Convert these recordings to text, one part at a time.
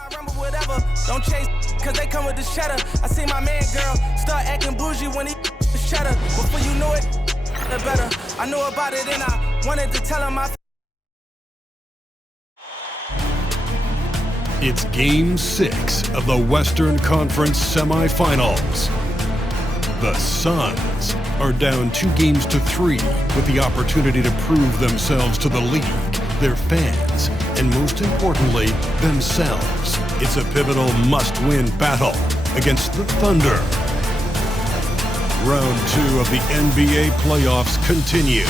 I remember whatever. Don't chase, cause they come with the cheddar. I see my man, girl, start acting bougie when he the cheddar. Before you know it, the better. I knew about it and I wanted to tell him I. It's Game 6 of the Western Conference semifinals. The Suns are down 2-3 with the opportunity to prove themselves to the league, their fans, and most importantly, themselves. It's a pivotal must-win battle against the Thunder. Round 2 of the NBA playoffs continue,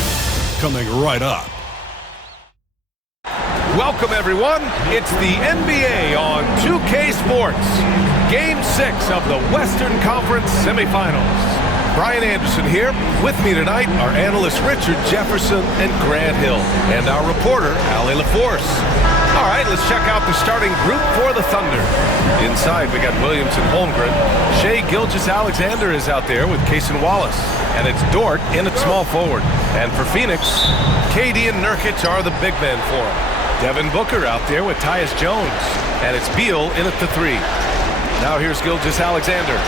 coming right up. Welcome, everyone. It's the NBA on 2K Sports. Game 6 of the Western Conference semifinals. Brian Anderson here. With me tonight are analysts Richard Jefferson and Grant Hill, and our reporter, Allie LaForce. All right, let's check out the starting group for the Thunder. Inside, we got Williams and Holmgren. Shai Gilgeous-Alexander is out there with Cason Wallace. And it's Dort in at small forward. And for Phoenix, KD and Nurkic are the big men for him. Devin Booker out there with Tyus Jones. And it's Beal in at the 3. Now here's Gilgeous-Alexander.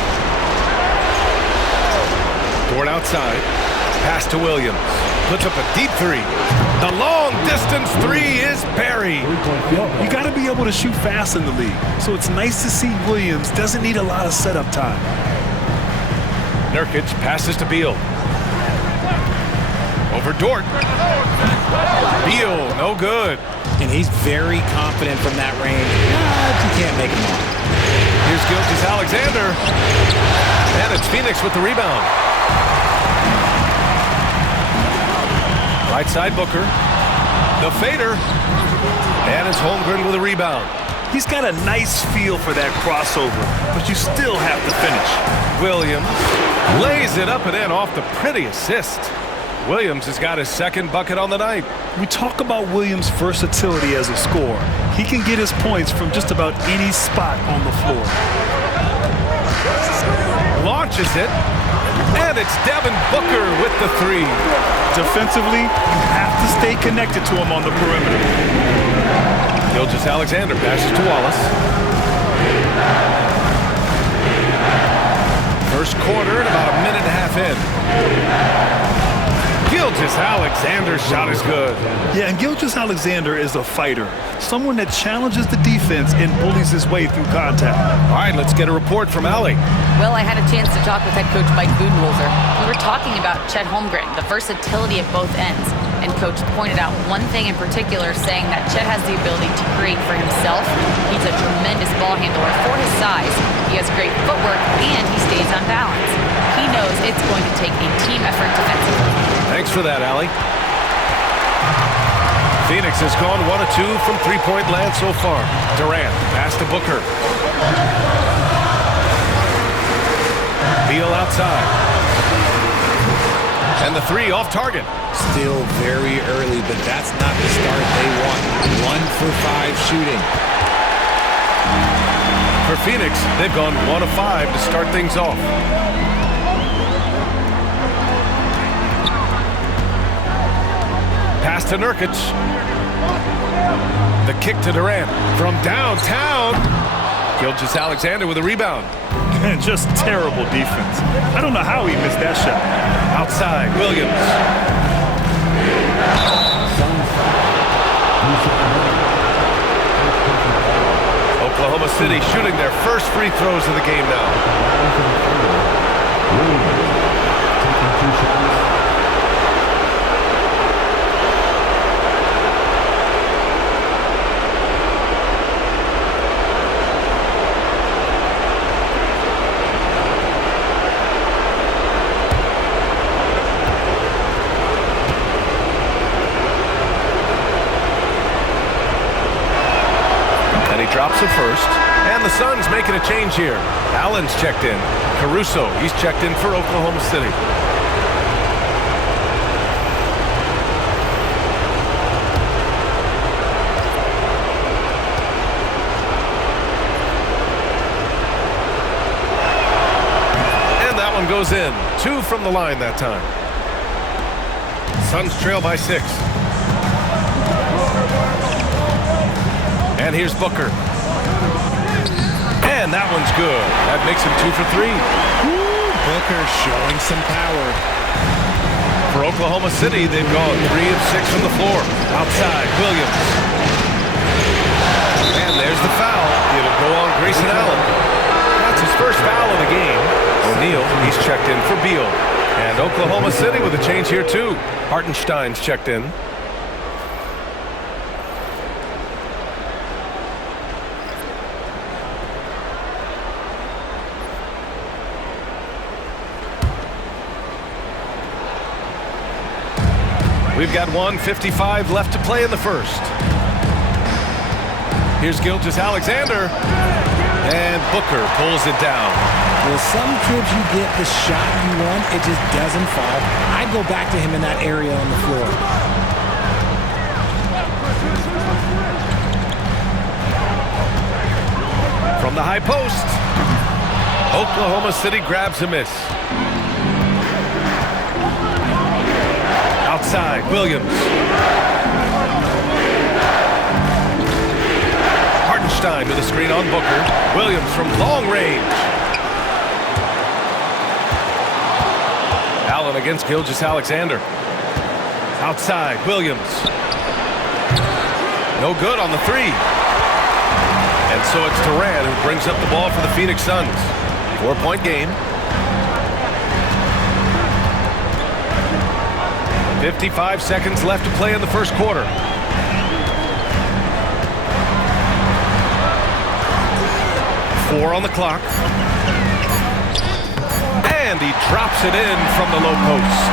Dort outside. Pass to Williams. Puts up a deep 3. The long distance 3 is buried. You got to be able to shoot fast in the league. So it's nice to see Williams doesn't need a lot of setup time. Nurkic passes to Beal. Over Dort. Beal, no good. And he's very confident from that range. You can't make him off. Here's Gilgeous-Alexander. And it's Phoenix with the rebound. Right side Booker. The fader. And it's Holmgren with a rebound. He's got a nice feel for that crossover, but you still have to finish. Williams lays it up and in off the pretty assist. Williams has got his second bucket on the night. We talk about Williams' versatility as a scorer. He can get his points from just about any spot on the floor. Launches it, and it's Devin Booker with the 3. Defensively, you have to stay connected to him on the perimeter. Gilgeous-Alexander passes to Wallace. First quarter and about a minute and a half in. Gilgeous-Alexander's shot is good. Yeah, and Gilgeous-Alexander is a fighter. Someone that challenges the defense and bullies his way through contact. All right, let's get a report from Allie. Well, I had a chance to talk with head coach Mike Budenholzer. We were talking about Chet Holmgren, the versatility at both ends. And coach pointed out one thing in particular, saying that Chet has the ability to create for himself. He's a tremendous ball handler for his size. He has great footwork, and he stays on balance. He knows it's going to take a team effort defensively. Thanks for that, Allie. Phoenix has gone 1 of 2 from three-point land so far. Durant, pass to Booker. Beal outside. And the 3 off target. Still very early, but that's not the start they want. 1 for 5 shooting. For Phoenix, they've gone 1 of 5 to start things off. Pass to Nurkic. The kick to Durant. From downtown. Gilgeous-Alexander with a rebound. And just terrible defense. I don't know how he missed that shot. Outside, Williams. Oklahoma City shooting their first free throws of the game now. Drops it first, and the Suns making a change here. Allen's checked in. Caruso, he's checked in for Oklahoma City. And that one goes in. 2 from the line that time. Suns trail by 6. And here's Booker. And that one's good. That makes him 2 for 3. Booker showing some power. For Oklahoma City, they've gone 3 of 6 from the floor. Outside, Williams. And there's the foul. It'll go on Grayson Allen. That's his first foul of the game. O'Neal, he's checked in for Beal. And Oklahoma City with a change here too. Hartenstein's checked in. We've got 1:55 left to play in the first. Here's Gilgeous-Alexander. And Booker pulls it down. Well, some trips you get the shot you want, it just doesn't fall. I'd go back to him in that area on the floor. From the high post, Oklahoma City grabs a miss. Outside, Williams. Hartenstein with a screen on Booker. Williams from long range. Allen against Gilgeous-Alexander. Outside, Williams. No good on the 3. And so it's Durant who brings up the ball for the Phoenix Suns. 4-point game. 55 seconds left to play in the first quarter. Four on the clock. And he drops it in from the low post.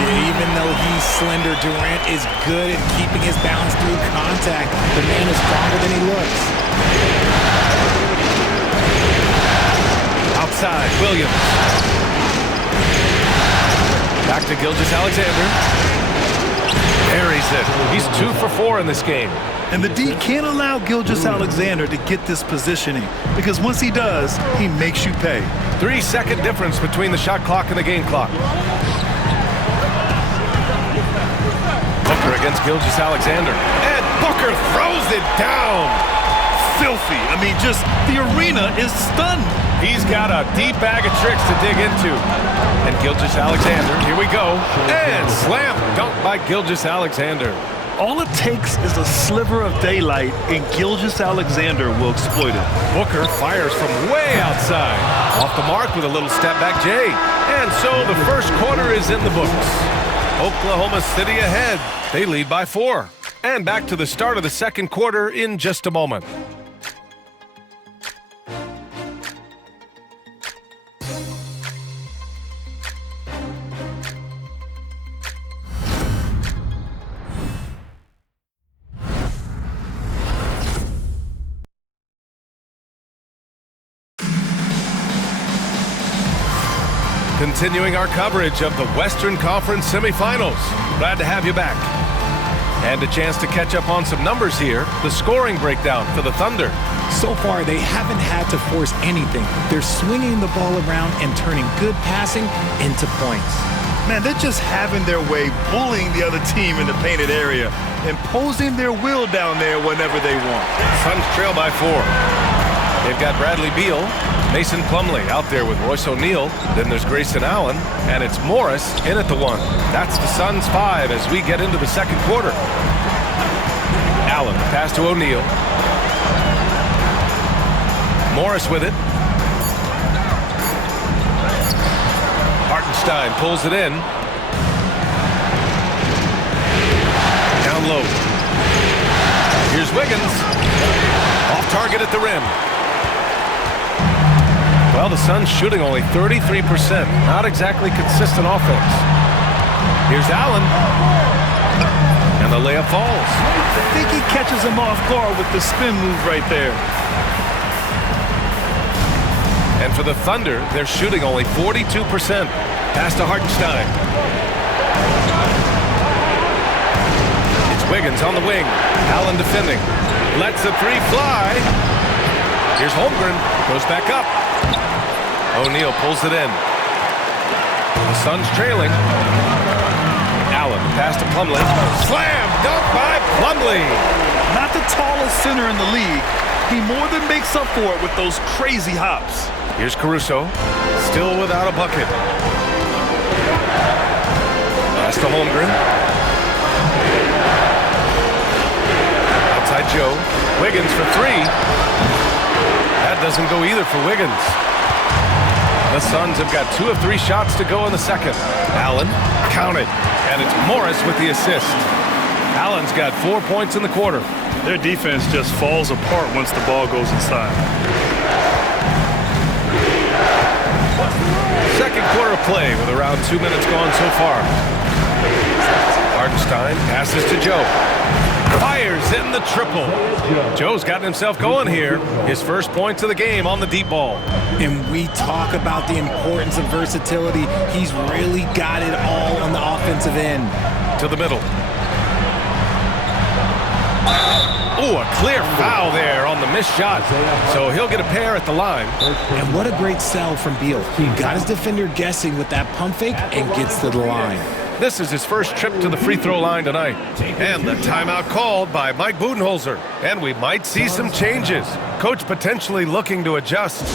Yeah, even though he's slender, Durant is good at keeping his balance through contact. The man is stronger than he looks. Outside, Williams. Back to Gilgeous-Alexander. Buries it. He's 2 for 4 in this game. And the D can't allow Gilgeous-Alexander to get this positioning, because once he does, he makes you pay. 3-second difference between the shot clock and the game clock. Booker against Gilgeous-Alexander. And Booker throws it down. Filthy. I mean, just the arena is stunned. He's got a deep bag of tricks to dig into. And Gilgeous-Alexander, here we go. And slam dunk by Gilgeous-Alexander. All it takes is a sliver of daylight, and Gilgeous-Alexander will exploit it. Booker fires from way outside. Off the mark with a little step back J. And so the first quarter is in the books. Oklahoma City ahead. They lead by 4. And back to the start of the second quarter in just a moment. Continuing our coverage of the Western Conference semifinals. Glad to have you back. And a chance to catch up on some numbers here. The scoring breakdown for the Thunder. So far, they haven't had to force anything. They're swinging the ball around and turning good passing into points. Man, they're just having their way, bullying the other team in the painted area, imposing their will down there whenever they want. Suns trail by 4. They've got Bradley Beal, Mason Plumlee out there with Royce O'Neal. Then there's Grayson Allen, and it's Morris in at the 1. That's the Suns' 5 as we get into the second quarter. Allen, pass to O'Neal. Morris with it. Hartenstein pulls it in. Down low. Here's Wiggins. Off target at the rim. Well, the Suns shooting only 33%. Not exactly consistent offense. Here's Allen. And the layup falls. I think he catches him off guard with the spin move right there. And for the Thunder, they're shooting only 42%. Pass to Hartenstein. It's Wiggins on the wing. Allen defending. Lets the 3 fly. Here's Holmgren. Goes back up. O'Neal pulls it in. The Suns trailing. Allen, pass to Plumlee. Slam dunk by Plumlee. Not the tallest center in the league, He more than makes up for it with those crazy hops. Here's Caruso, still without a bucket. Pass to Holmgren. Outside Joe. Wiggins for three. That doesn't go either for Wiggins. The Suns have got 2 of 3 shots to go in the second. Allen counted, and it's Morris with the assist. Allen's got 4 points in the quarter. Their defense just falls apart once the ball goes inside. Second quarter play with around 2 minutes gone so far. Hartenstein passes to Joe. Fires in the triple. Joe's gotten himself going here. His first points of the game on the deep ball. And we talk about the importance of versatility. He's really got it all on the offensive end. To the middle. Oh, a clear foul there on the missed shot. So he'll get a pair at the line. And what a great sell from Beal. He got his defender guessing with that pump fake and gets to the line. This is his first trip to the free throw line tonight. And the timeout called by Mike Budenholzer. And we might see some changes. Coach potentially looking to adjust.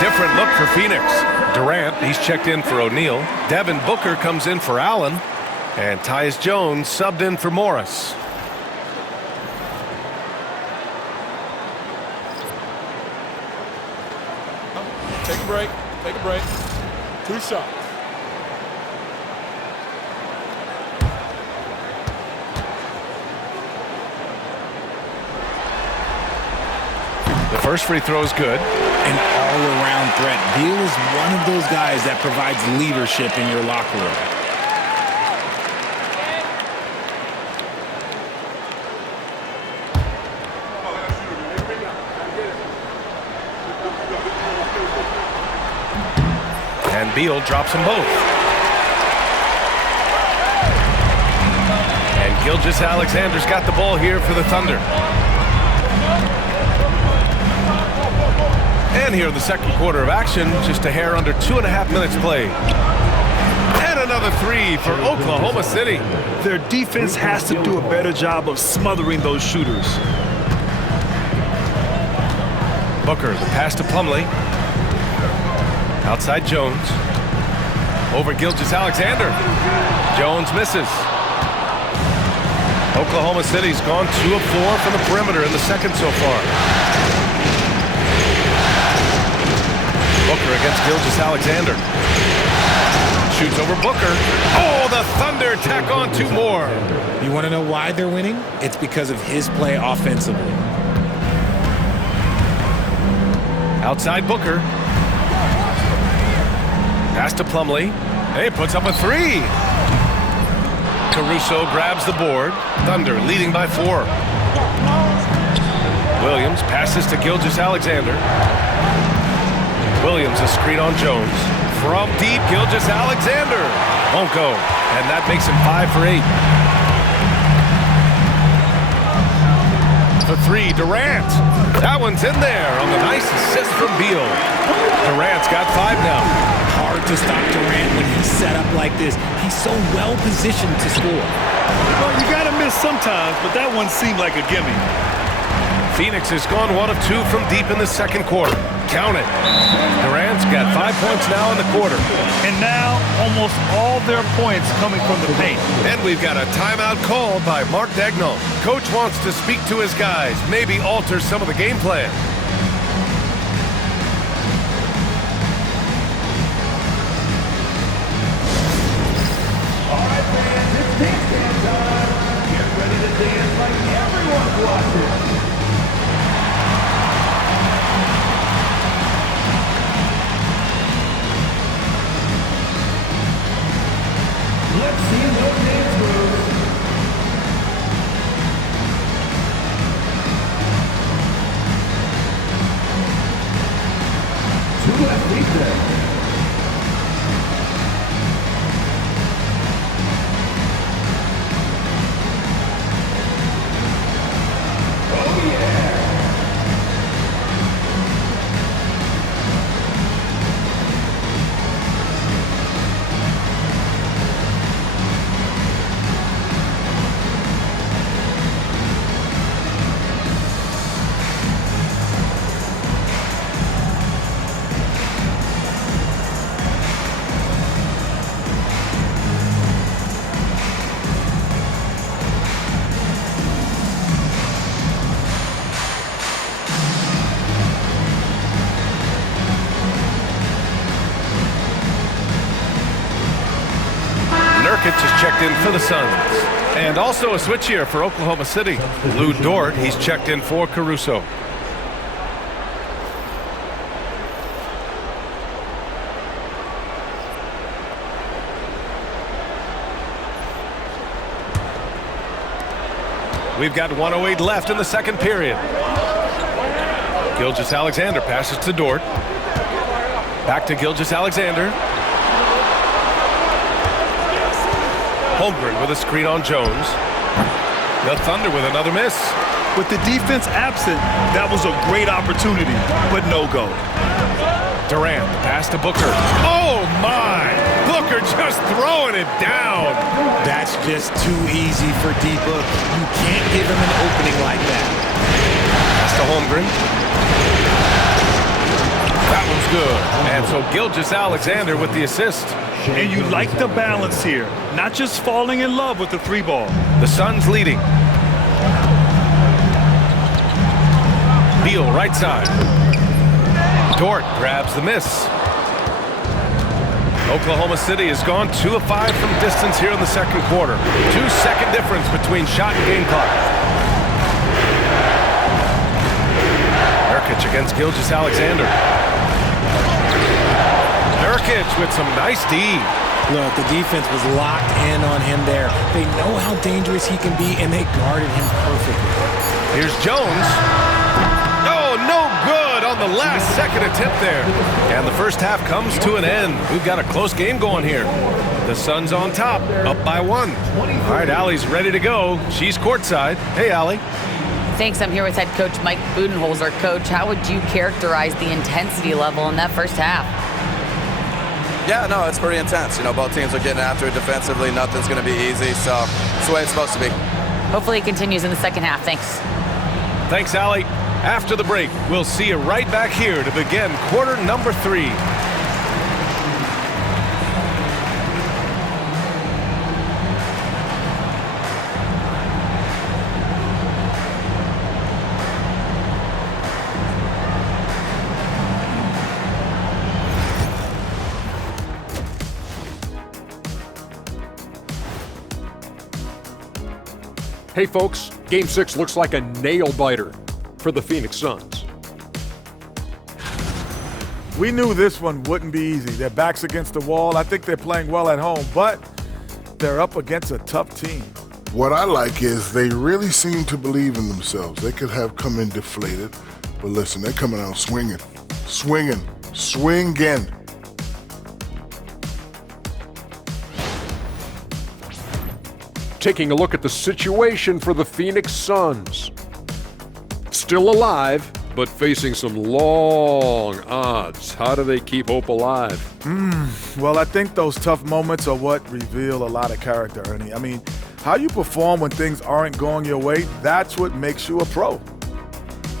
Different look for Phoenix. Durant, he's checked in for O'Neal. Devin Booker comes in for Allen. And Tyus Jones subbed in for Morris. Take a break. Take a break. 2 shots. The first free throw is good. An all-around threat. Beal is one of those guys that provides leadership in your locker room. And Beal drops them both. And Gilgeous-Alexander's got the ball here for the Thunder. And here in the second quarter of action, just a hair under 2.5 minutes played. And another three for Oklahoma City. Their defense has to do a better job of smothering those shooters. Booker, the pass to Plumlee. Outside Jones. Over Gilgeous-Alexander. Jones misses. Oklahoma City's gone 2 of 4 from the perimeter in the second so far. Booker against Gilgeous-Alexander. Shoots over Booker. Oh, the Thunder tack on 2 more. You want to know why they're winning? It's because of his play offensively. Outside Booker. Pass to Plumlee. Hey, puts up a 3. Caruso grabs the board. Thunder leading by 4. Williams passes to Gilgeous-Alexander. Williams a screen on Jones. From deep, Gilgeous-Alexander. Won't go. And that makes him 5 for 8. For 3, Durant. That one's in there on the nice assist from Beal. Durant's got 5 now. Hard to stop Durant when he's set up like this. He's so well positioned to score. Well, you got to miss sometimes, but that one seemed like a gimme. Phoenix has gone 1 of 2 from deep in the second quarter. Count it. Durant's got 5 points now in the quarter. And now almost all their points coming from the paint. And we've got a timeout called by Mark Daigneault. Coach wants to speak to his guys, maybe alter some of the game plan. All right, fans, it's dance dance time. Get ready to dance like everyone's watching. Let's see those dance moves. Two left feet there. Oh yeah! Nurkic is checked in for the Suns. And also a switch here for Oklahoma City. Lou Dort, he's checked in for Caruso. We've got 1:08 left in the second period. Gilgeous-Alexander passes to Dort. Back to Gilgeous-Alexander. Holmgren with a screen on Jones. The Thunder with another miss. With the defense absent, that was a great opportunity, but no go. Durant, pass to Booker. Oh my! Booker just throwing it down. That's just too easy for D-Book. You can't give him an opening like that. Pass to Holmgren. That one's good. And so Gilgeous-Alexander with the assist. And you like the balance here, not just falling in love with the three ball. The Suns leading. Beal right side. Dort grabs the miss. Oklahoma City has gone 2 of 5 from distance here in the second quarter. 2-second difference between shot and game clock. Nurkic against Gilgeous-Alexander. Nurkic with some nice D. Look, the defense was locked in on him there. They know how dangerous he can be, and they guarded him perfectly. Here's Jones. Oh, no good on the last second attempt there. And the first half comes to an end. We've got a close game going here. The Suns on top, up by 1. All right, Allie's ready to go. She's courtside. Hey, Allie. Thanks. I'm here with head coach Mike Budenholzer. Coach, how would you characterize the intensity level in that first half? Yeah, no, it's pretty intense. You know, both teams are getting after it defensively. Nothing's going to be easy, so it's the way it's supposed to be. Hopefully it continues in the second half. Thanks. Thanks, Allie. After the break, we'll see you right back here to begin quarter number 3. Hey folks, Game 6 looks like a nail-biter for the Phoenix Suns. We knew this one wouldn't be easy. Their back's against the wall. I think they're playing well at home, but they're up against a tough team. What I like is they really seem to believe in themselves. They could have come in deflated, but listen, they're coming out swinging. Taking a look at the situation for the Phoenix Suns. Still alive, but facing some long odds. How do they keep hope alive? Well, I think those tough moments are what reveal a lot of character, Ernie. I mean, how you perform when things aren't going your way, that's what makes you a pro.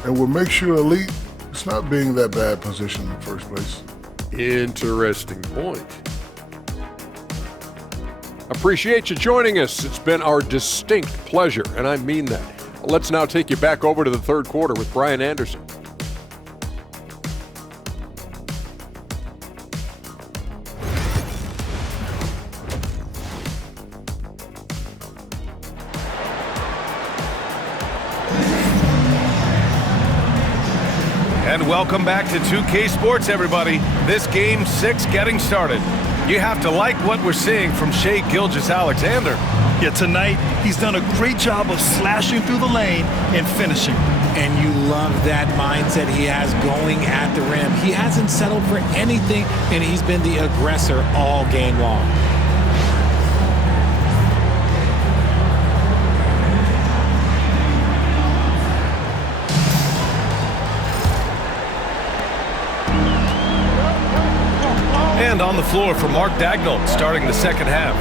And what makes you elite, it's not being that bad position in the first place. Interesting point. Appreciate you joining us. It's been our distinct pleasure, and I mean that. Let's now take you back over to the third quarter with Brian Anderson. And welcome back to 2K Sports, everybody. This Game 6 getting started. You have to like what we're seeing from Shai Gilgeous-Alexander. Yeah, tonight he's done a great job of slashing through the lane and finishing. And you love that mindset he has going at the rim. He hasn't settled for anything, and he's been the aggressor all game long. And on the floor for Mark Daigneault starting the second half.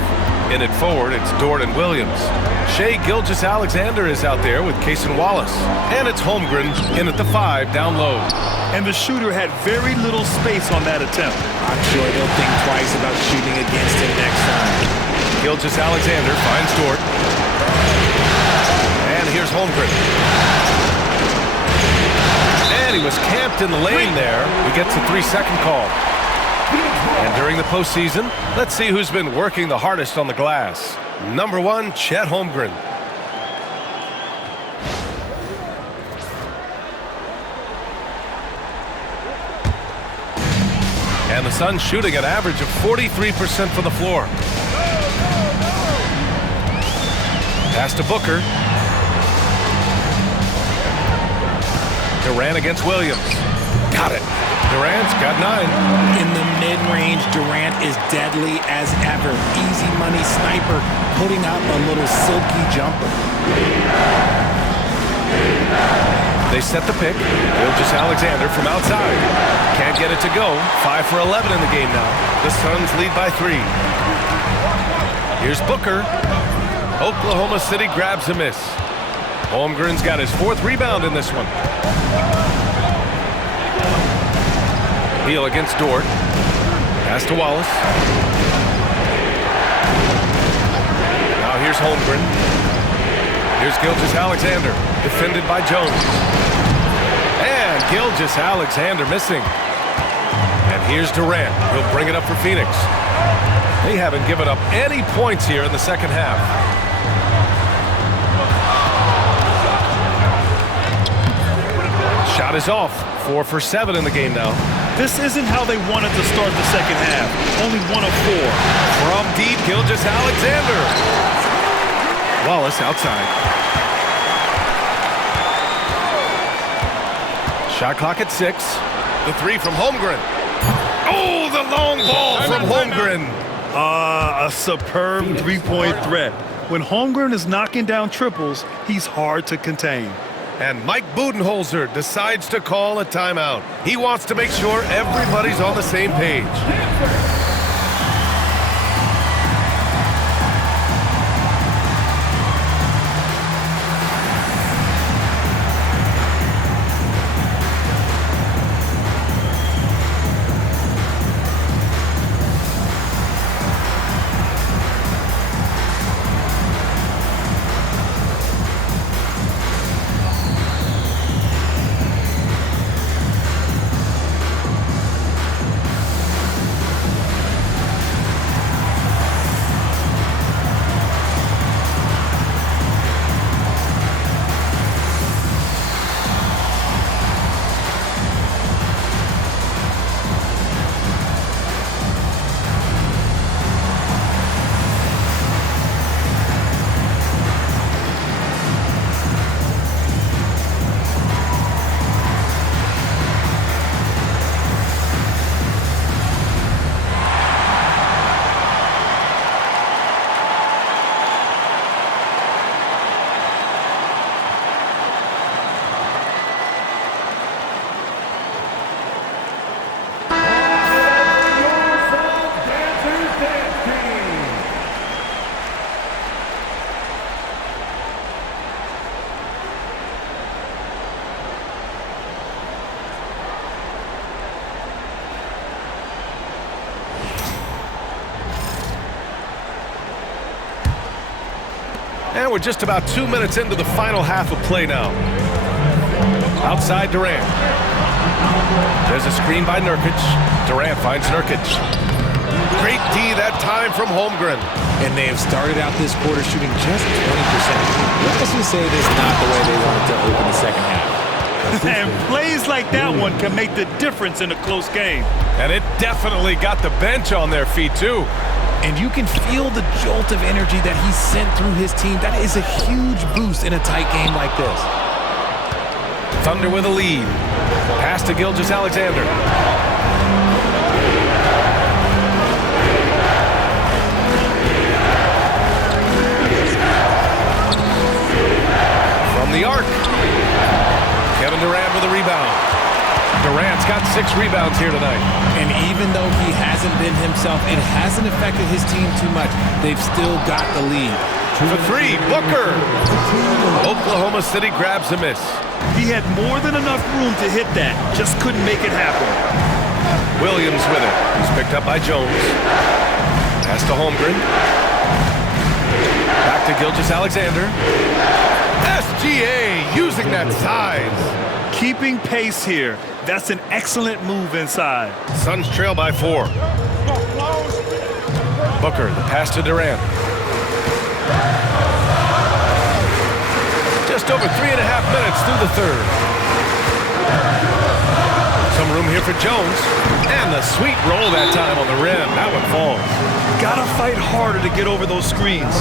In it forward, it's Dorian Williams. Shai Gilgeous-Alexander is out there with Cason Wallace. And it's Holmgren in at the 5 down low. And the shooter had very little space on that attempt. I'm sure they'll think twice about shooting against him next time. Gilgeous-Alexander finds Dort. And here's Holmgren. And he was camped in the lane there. He gets a 3-second call. And during the postseason, let's see who's been working the hardest on the glass. Number 1, Chet Holmgren. And the Suns shooting an average of 43% from the floor. Pass to Booker. Durant against Williams. Got it. Durant's got 9. In the mid-range, Durant is deadly as ever. Easy money sniper, putting out a little silky jumper. They set the pick. Gilgeous-Alexander from outside. Can't get it to go. 5 for 11 in the game now. The Suns lead by 3. Here's Booker. Oklahoma City grabs a miss. Holmgren's got his 4th rebound in this one. Beal against Dort. Pass to Wallace. Now here's Holmgren. Here's Gilgeous-Alexander, defended by Jones. And Gilgeous-Alexander missing. And here's Durant. He'll bring it up for Phoenix. They haven't given up any points here in the second half. Shot is off. 4 for 7 in the game now. This isn't how they wanted to start the second half. Only 1 of 4. From deep, Gilgeous-Alexander. Wallace outside. Shot clock at 6. The 3 from Holmgren. Oh, the long ball from Holmgren. A superb three-point threat. When Holmgren is knocking down triples, he's hard to contain. And Mike Budenholzer decides to call a timeout. He wants to make sure everybody's on the same page. And we're just about 2 minutes into the final half of play now. Outside Durant. There's a screen by Nurkic. Durant finds Nurkic. Great D that time from Holmgren. And they have started out this quarter shooting just 20%. Let's just say this is not the way they wanted to open the second half. And plays like that one can make the difference in a close game. And it definitely got the bench on their feet, too. And you can feel the jolt of energy that he sent through his team. That is a huge boost in a tight game like this. Thunder with a lead. Pass to Gilgeous-Alexander. From the arc. Kevin Durant with a rebound. Durant's got 6 rebounds here tonight. And even though he hasn't been himself, it hasn't affected his team too much. They've still got the lead. For 3, Booker. Oklahoma City grabs a miss. He had more than enough room to hit that. Just couldn't make it happen. Williams with it. He's picked up by Jones. Pass to Holmgren. Back to Gilgeous-Alexander. SGA using that size. Keeping pace here. That's an excellent move inside. Suns trail by 4. Booker, the pass to Durant. Just over 3.5 minutes through the third. Some room here for Jones. And the sweet roll that time on the rim. That one falls. Gotta fight harder to get over those screens.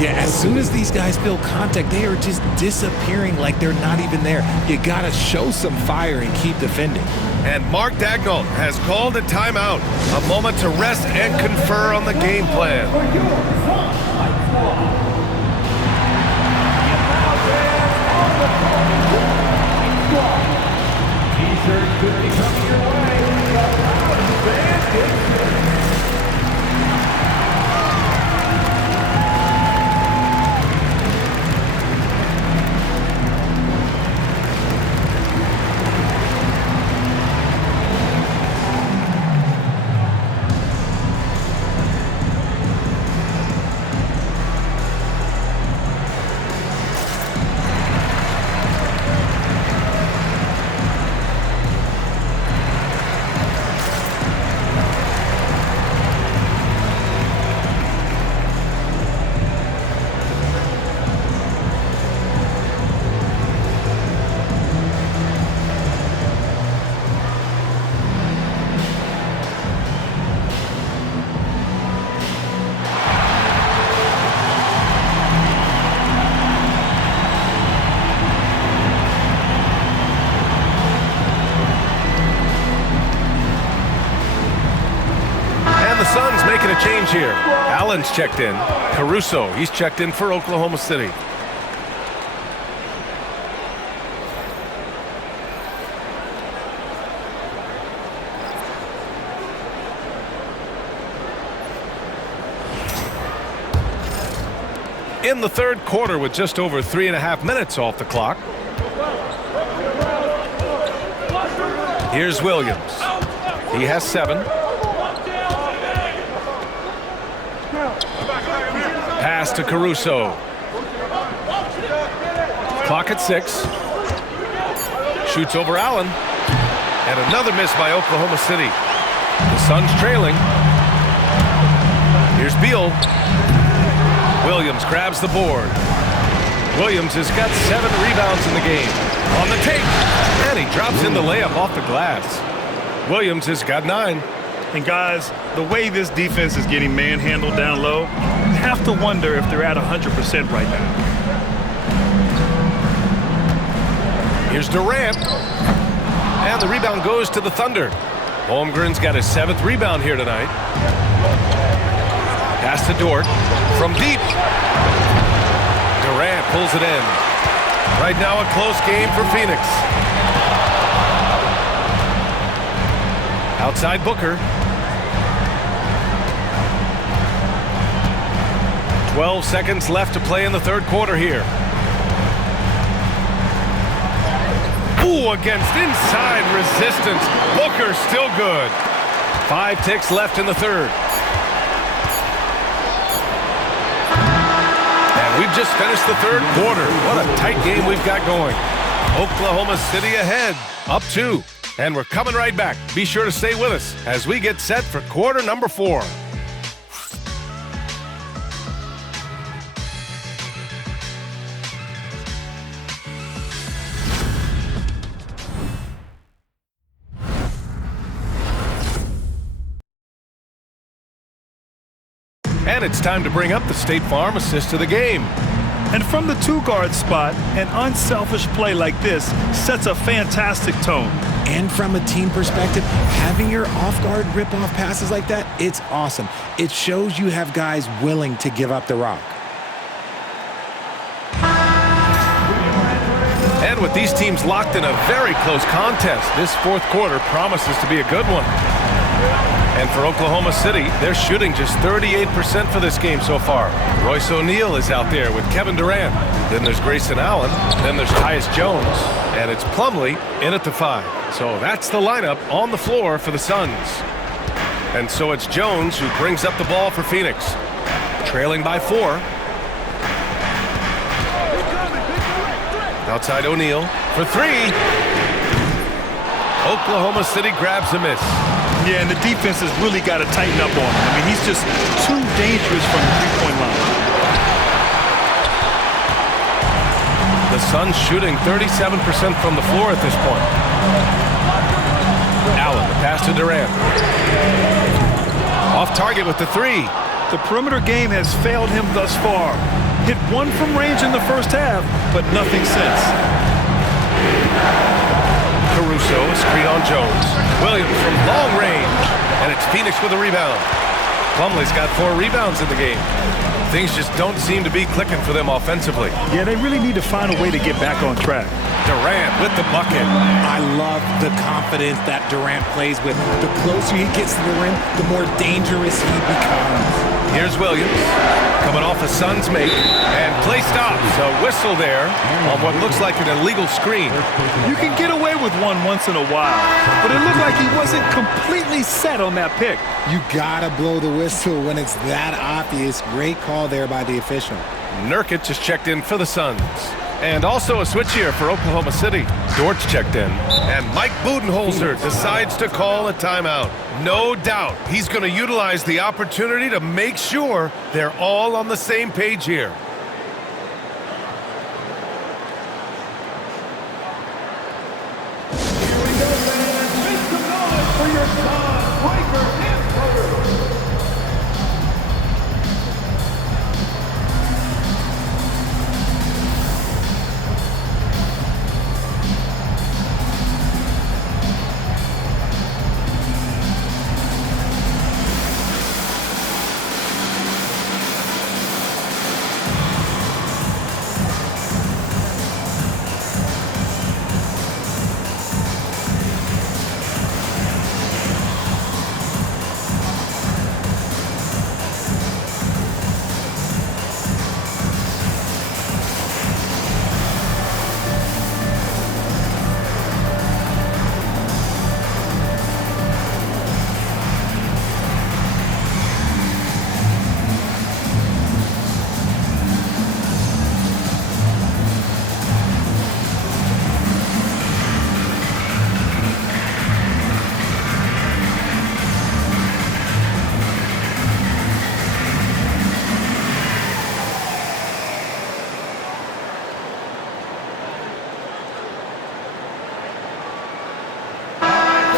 Yeah, as soon as these guys feel contact, they are just disappearing like they're not even there. You gotta show some fire and keep defending. And Mark Daigneault has called a timeout. A moment to rest and confer on the game plan. T-shirt could be coming your way. Suns making a change here. Allen's checked in. Caruso, he's checked in for Oklahoma City. In the third quarter with just over 3.5 minutes off the clock. Here's Williams. He has 7. Pass to Caruso. Clock at 6. Shoots over Allen. And another miss by Oklahoma City. The Suns trailing. Here's Beal. Williams grabs the board. Williams has got 7 rebounds in the game. On the take. And he drops in the layup off the glass. Williams has got 9. And guys, the way this defense is getting manhandled down low, you have to wonder if they're at 100% right now. Here's Durant. And the rebound goes to the Thunder. Holmgren's got his 7th rebound here tonight. Pass to Dort. From deep. Durant pulls it in. Right now a close game for Phoenix. Outside Booker. 12 seconds left to play in the third quarter here. Ooh, against inside resistance. Booker still good. 5 ticks left in the third. And we We've just finished the third quarter. What a tight game we've got going. Oklahoma City ahead, up 2. And we're coming right back. Be sure to stay with us as we get set for quarter number 4. And it's time to bring up the State Farm assist of the game. And from the 2-guard spot, an unselfish play like this sets a fantastic tone. And from a team perspective, having your off-guard rip-off passes like that, it's awesome. It shows you have guys willing to give up the rock. And with these teams locked in a very close contest, this fourth quarter promises to be a good one. And for Oklahoma City, they're shooting just 38% for this game so far. Royce O'Neal is out there with Kevin Durant. Then there's Grayson Allen. Then there's Tyus Jones. And it's Plumlee in at the 5. So that's the lineup on the floor for the Suns. And so it's Jones who brings up the ball for Phoenix. Trailing by 4. Outside O'Neal for 3. Oklahoma City grabs a miss. Yeah, and the defense has really got to tighten up on him. I mean, he's just too dangerous from the three-point line. The Suns shooting 37% from the floor at this point. Allen, the pass to Durant. Off target with the 3. The perimeter game has failed him thus far. Hit 1 from range in the first half, but nothing since. Caruso, a screen on Jones. Williams from long range, and it's Phoenix with a rebound. Plumlee's got 4 rebounds in the game. Things just don't seem to be clicking for them offensively. Yeah, they really need to find a way to get back on track. Durant with the bucket. I love the confidence that Durant plays with. The closer he gets to the rim, the more dangerous he becomes. Here's Williams, coming off a Suns make, and play stops. A whistle there on what looks like an illegal screen. You can get away with one once in a while, but it looked like he wasn't completely set on that pick. You gotta blow the whistle when it's that obvious. Great call there by the official. Nurkic just checked in for the Suns. And also a switch here for Oklahoma City. Dortch checked in. And Mike Budenholzer decides to call a timeout. No doubt he's going to utilize the opportunity to make sure they're all on the same page here. Here we go, fans. Make some noise for your son, Riker Hamburger.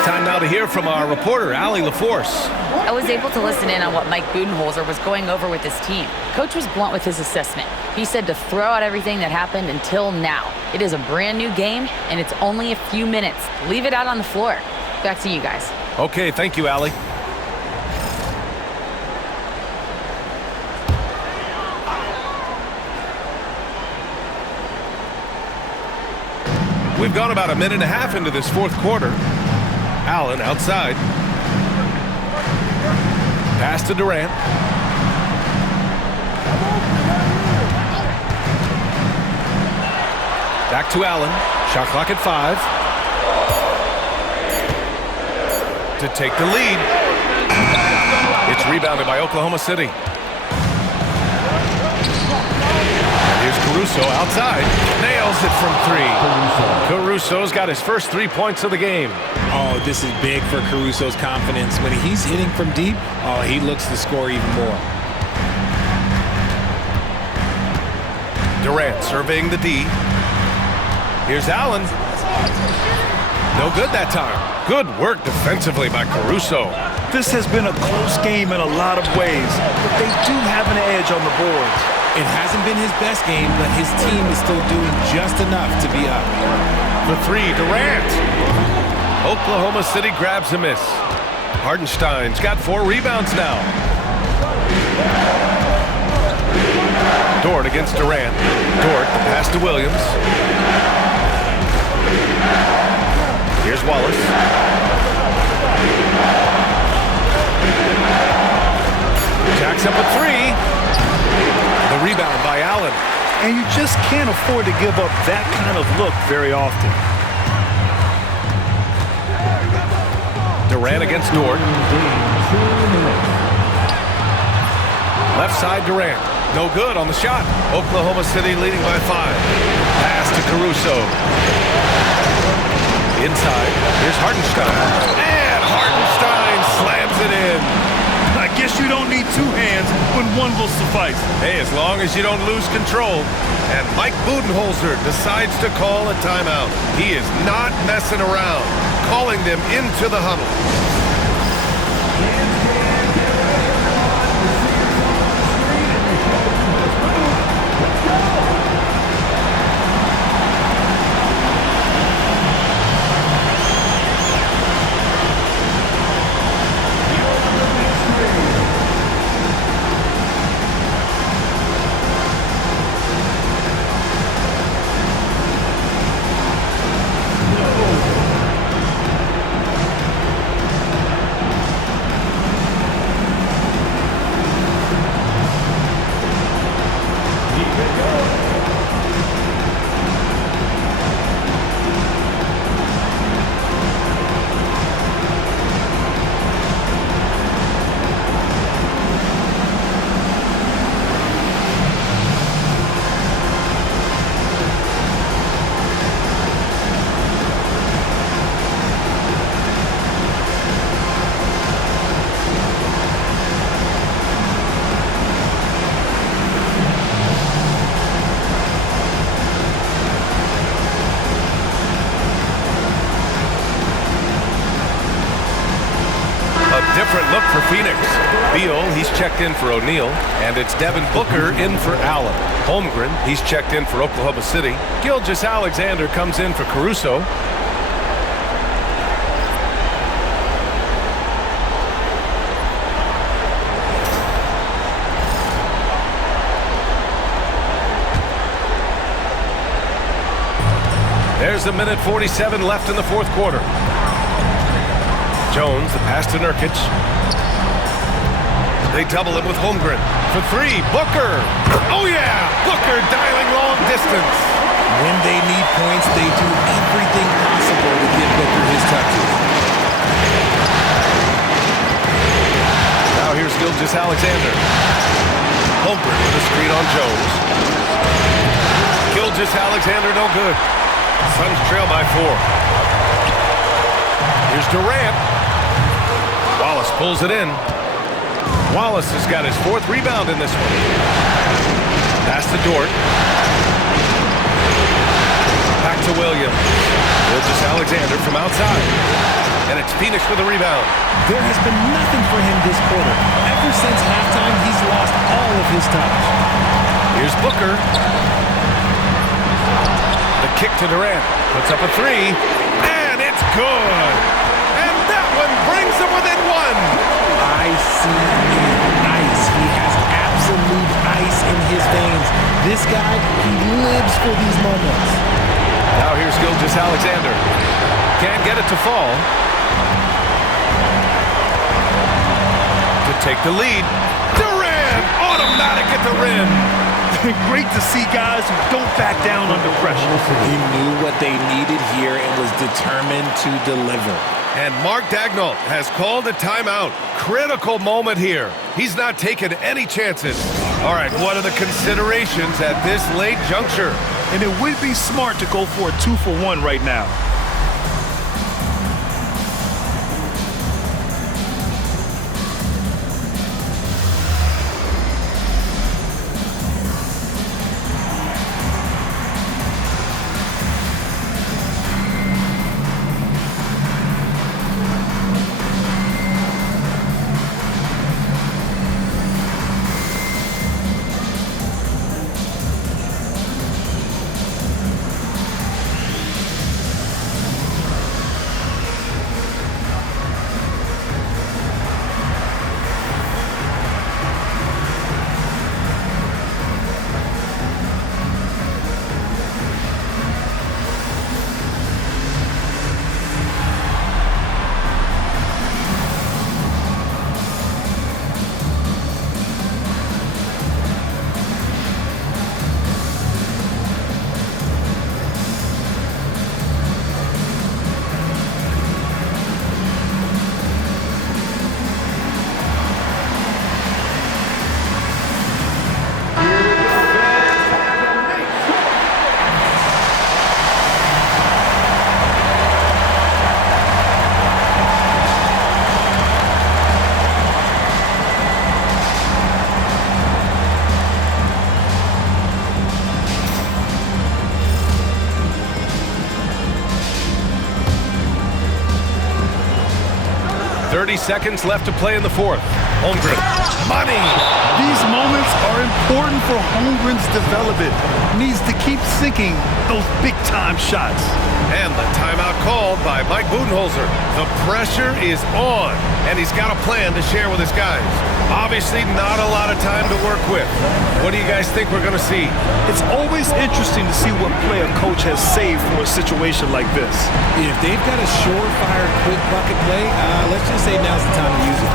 Time now to hear from our reporter, Allie LaForce. I was able to listen in on what Mike Budenholzer was going over with his team. Coach was blunt with his assessment. He said to throw out everything that happened until now. It is a brand new game, and it's only a few minutes. Leave it out on the floor. Back to you guys. Okay, thank you, Allie. We've gone about a minute and a half into this fourth quarter. Allen outside. Pass to Durant. Back to Allen. Shot clock at 5. To take the lead. It's rebounded by Oklahoma City. Caruso outside. Nails it from three. Caruso's got his first 3 points of the game. Oh, this is big for Caruso's confidence. When he's hitting from deep, oh, he looks to score even more. Durant surveying the D. Here's Allen. No good that time. Good work defensively by Caruso. This has been a close game in a lot of ways, but they do have an edge on the boards. It hasn't been his best game, but his team is still doing just enough to be up. The three, Durant. Oklahoma City grabs a miss. Hartenstein's got 4 rebounds now. Dort against Durant. Dort, the pass to Williams. Here's Wallace. Jacks up a 3. The rebound by Allen. And you just can't afford to give up that kind of look very often. Durant against Dort. Left side Durant. No good on the shot. Oklahoma City leading by 5. Pass to Caruso. Inside. Here's Hartenstein. And Hartenstein slams it in. I guess you don't need 2 hands when one will suffice. Hey, as long as you don't lose control. And Mike Budenholzer decides to call a timeout. He is not messing around, calling them into the huddle. Different look for Phoenix. Beal, he's checked in for O'Neal, and it's Devin Booker in for Allen. Holmgren, he's checked in for Oklahoma City. Gilgeous-Alexander comes in for Caruso. There's a minute 47 left in the 4th quarter. Jones, the pass to Nurkic. They double it with Holmgren. For 3, Booker. Oh yeah, Booker dialing long distance. When they need points, they do everything possible to get Booker his touches. Now here's Gilgeous-Alexander. Holmgren with a screen on Jones. Gilgeous-Alexander no good. Suns trail by 4. Here's Durant. Wallace pulls it in. Wallace has got his 4th rebound in this one. Pass to Dort. Back to Williams. Gilgeous-Alexander from outside. And it's Phoenix with a rebound. There has been nothing for him this quarter. Ever since halftime, he's lost all of his touch. Here's Booker. The kick to Durant. Puts up a 3. And it's good. Brings them within 1. I see ice. He has absolute ice in his veins. This guy, he lives for these moments. Now here's Gilgeous-Alexander. Can't get it to fall. To take the lead. Durant! Automatic at the rim. Great to see guys who don't back down under pressure. He knew what they needed here and was determined to deliver. And Mark Daigneault has called a timeout. Critical moment here. He's not taking any chances. All right, what are the considerations at this late juncture? And it would be smart to go for a 2-for-1 right now. Seconds left to play in the fourth. Holmgren, money! These moments are important for Holmgren's development. Needs to keep sinking those big-time shots. And the timeout called by Mike Budenholzer. The pressure is on, and he's got a plan to share with his guys. Obviously, not a lot of time to work with. What do you guys think we're going to see? It's always interesting to see what play a coach has saved for a situation like this. If they've got a surefire, quick bucket play, let's just say now's the time to use it.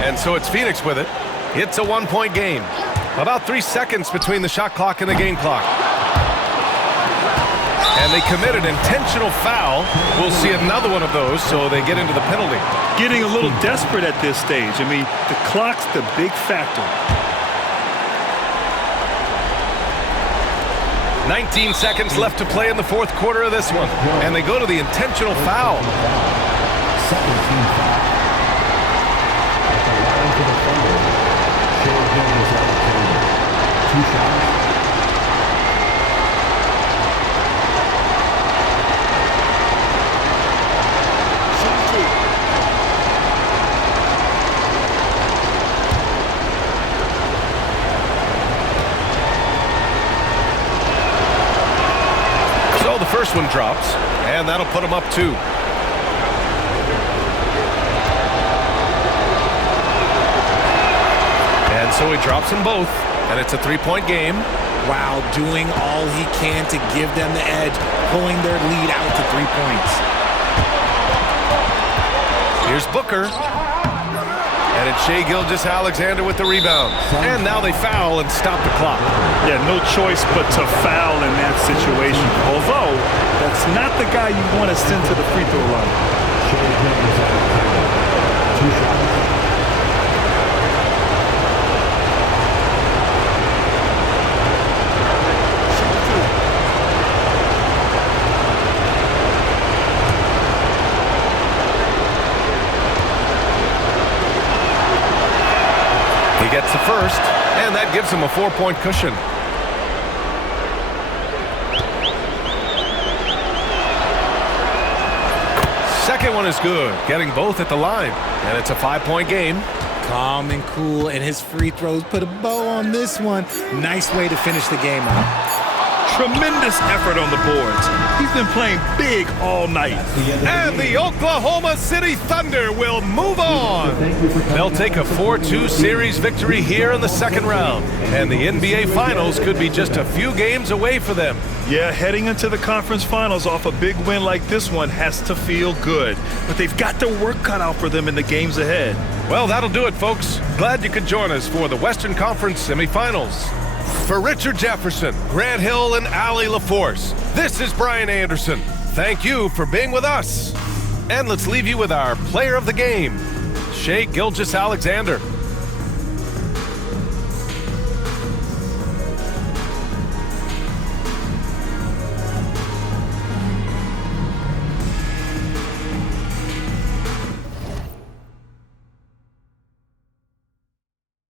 And so it's Phoenix with it. It's a one-point game. About 3 seconds between the shot clock and the game clock. And they committed intentional foul. We'll see another one of those, so they get into the penalty. Getting a little desperate at this stage. I mean, the clock's the big factor. 19 seconds left to play in the fourth quarter of this one. And they go to the intentional foul. 17 foul. At the line for the fumble. Shea Gilgeous Alexander. 2 shots. First one drops, and that'll put him up 2. And so he drops them both, and it's a 3-point game. Wow, doing all he can to give them the edge, pulling their lead out to 3 points. Here's Booker. And it's Shai Gilgeous-Alexander with the rebound. And now they foul and stop the clock. Yeah, no choice but to foul in that situation. Although, that's not the guy you want to send to the free throw line. Two shots. He gets the first, and that gives him a 4-point cushion. Second one is good, getting both at the line, and it's a 5-point game. Calm and cool, and his free throws put a bow on this one. Nice way to finish the game out. Tremendous effort on the boards. He's been playing big all night. And the Oklahoma City Thunder will move on. They'll take a 4-2 series victory here in the second round. And the NBA Finals could be just a few games away for them. Yeah, heading into the conference finals off a big win like this one has to feel good. But they've got their work cut out for them in the games ahead. Well, that'll do it, folks. Glad you could join us for the Western Conference semifinals. For Richard Jefferson, Grant Hill, and Allie LaForce, this is Brian Anderson. Thank you for being with us. And let's leave you with our player of the game, Shai Gilgeous-Alexander.